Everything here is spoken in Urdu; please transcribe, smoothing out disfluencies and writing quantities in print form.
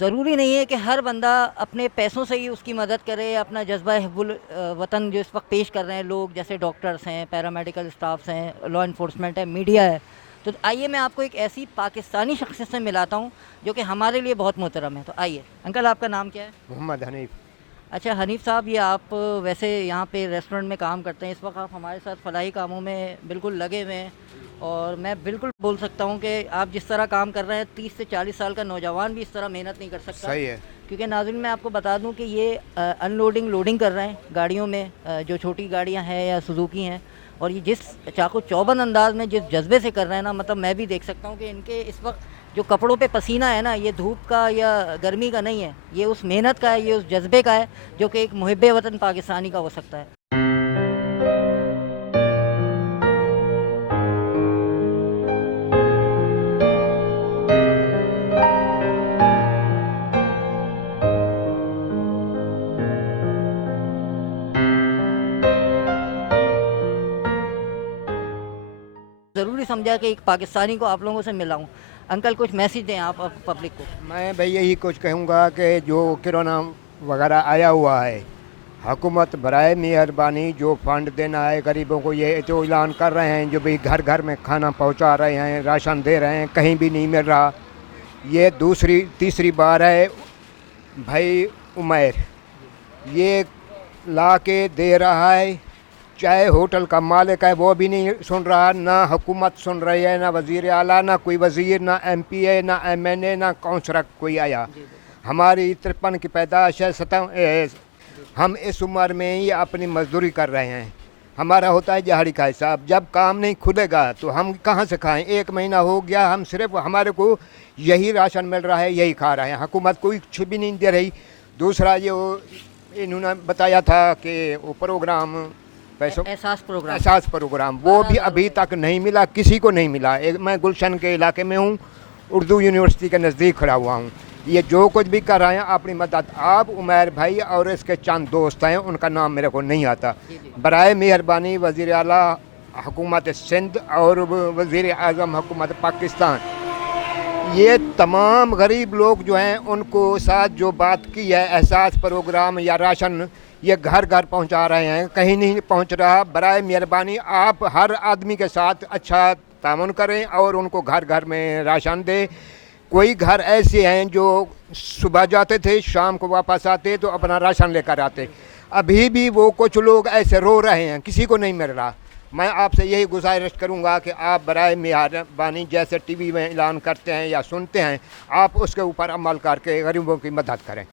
ضروری نہیں ہے کہ ہر بندہ اپنے پیسوں سے ہی اس کی مدد کرے. اپنا جذبہ حب الوطن جو اس وقت پیش کر رہے ہیں لوگ، جیسے ڈاکٹرس ہیں، پیرامیڈیکل اسٹافس ہیں، لا انفورسمنٹ ہے، میڈیا ہے. تو آئیے میں آپ کو ایک ایسی پاکستانی شخصیت سے ملاتا ہوں جو کہ ہمارے لیے بہت محترم ہے. تو آئیے. انکل آپ کا نام کیا ہے؟ محمد حنیف. اچھا حنیف صاحب، یہ آپ ویسے یہاں پہ ریسٹورنٹ میں کام کرتے ہیں، اس وقت آپ ہمارے ساتھ فلاحی کاموں میں بالکل لگے ہوئے ہیں، اور میں بالکل بول سکتا ہوں کہ آپ جس طرح کام کر رہے ہیں 30 سے 40 سال کا نوجوان بھی اس طرح محنت نہیں کر سکتا. صحیح ہے. کیونکہ ناظرین میں آپ کو بتا دوں کہ یہ ان لوڈنگ لوڈنگ کر رہے ہیں گاڑیوں میں، جو چھوٹی گاڑیاں ہیں یا سوزوکی ہیں، اور یہ جس چاقو چوبند انداز میں جس جذبے سے کر رہے ہیں نا، مطلب میں بھی دیکھ سکتا ہوں کہ ان کے اس وقت جو کپڑوں پہ پسینہ ہے نا، یہ دھوپ کا یا گرمی کا نہیں ہے، یہ اس محنت کا ہے، یہ اس جذبے کا ہے جو کہ ایک محب وطن پاکستانی کا ہو سکتا ہے. ضروری سمجھا کہ ایک پاکستانی کو آپ لوگوں سے ملاؤں. انکل کچھ میسیج دیں آپ پبلک کو. میں بھائی یہی کچھ کہوں گا کہ جو کرونا وغیرہ آیا ہوا ہے، حکومت برائے مہربانی جو فنڈ دینا ہے غریبوں کو، یہ تو اعلان کر رہے ہیں جو بھی گھر گھر میں کھانا پہنچا رہے ہیں، راشن دے رہے ہیں، کہیں بھی نہیں مل رہا. یہ تیسری بار ہے بھائی عمیر یہ لا کے دے رہا ہے. چاہے ہوٹل کا مالک ہے وہ بھی نہیں سن رہا، نہ حکومت سن رہی ہے، نہ وزیر اعلیٰ، نہ کوئی وزیر، نہ ایم پی اے، نہ ایم این اے، نہ کونسلر کوئی آیا. ہماری 53 کی پیدائش ہے، ہم اس عمر میں ہی اپنی مزدوری کر رہے ہیں. ہمارا ہوتا ہے دہاڑی کا حساب. جب کام نہیں کھلے گا تو ہم کہاں سے کھائیں؟ 1 مہینہ ہو گیا، ہم صرف ہمارے کو یہی راشن مل رہا ہے، یہی کھا رہے ہیں. حکومت کوئی کچھ بھی نہیں دے رہی. دوسرا یہ انہوں نے بتایا تھا کہ وہ پروگرام احساس پروگرام، وہ بھی ابھی تک نہیں ملا، کسی کو نہیں ملا. میں گلشن کے علاقے میں ہوں، اردو یونیورسٹی کے نزدیک کھڑا ہوا ہوں. یہ جو کچھ بھی کر رہے ہیں اپنی مدد. آپ عمیر بھائی اور اس کے چند دوست ہیں، ان کا نام میرے کو نہیں آتا. برائے مہربانی وزیر اعلیٰ حکومت سندھ اور وزیر اعظم حکومت پاکستان، یہ تمام غریب لوگ جو ہیں ان کو ساتھ جو بات کی ہے احساس پروگرام یا راشن، یہ گھر گھر پہنچا رہے ہیں، کہیں نہیں پہنچ رہا. برائے مہربانی آپ ہر آدمی کے ساتھ اچھا تعاون کریں اور ان کو گھر گھر میں راشن دیں. کوئی گھر ایسے ہیں جو صبح جاتے تھے شام کو واپس آتے تو اپنا راشن لے کر آتے. ابھی بھی وہ کچھ لوگ ایسے رو رہے ہیں، کسی کو نہیں مل رہا. میں آپ سے یہی گزارش کروں گا کہ آپ برائے مہربانی جیسے ٹی وی میں اعلان کرتے ہیں یا سنتے ہیں، آپ اس کے اوپر عمل کر کے غریبوں کی مدد کریں.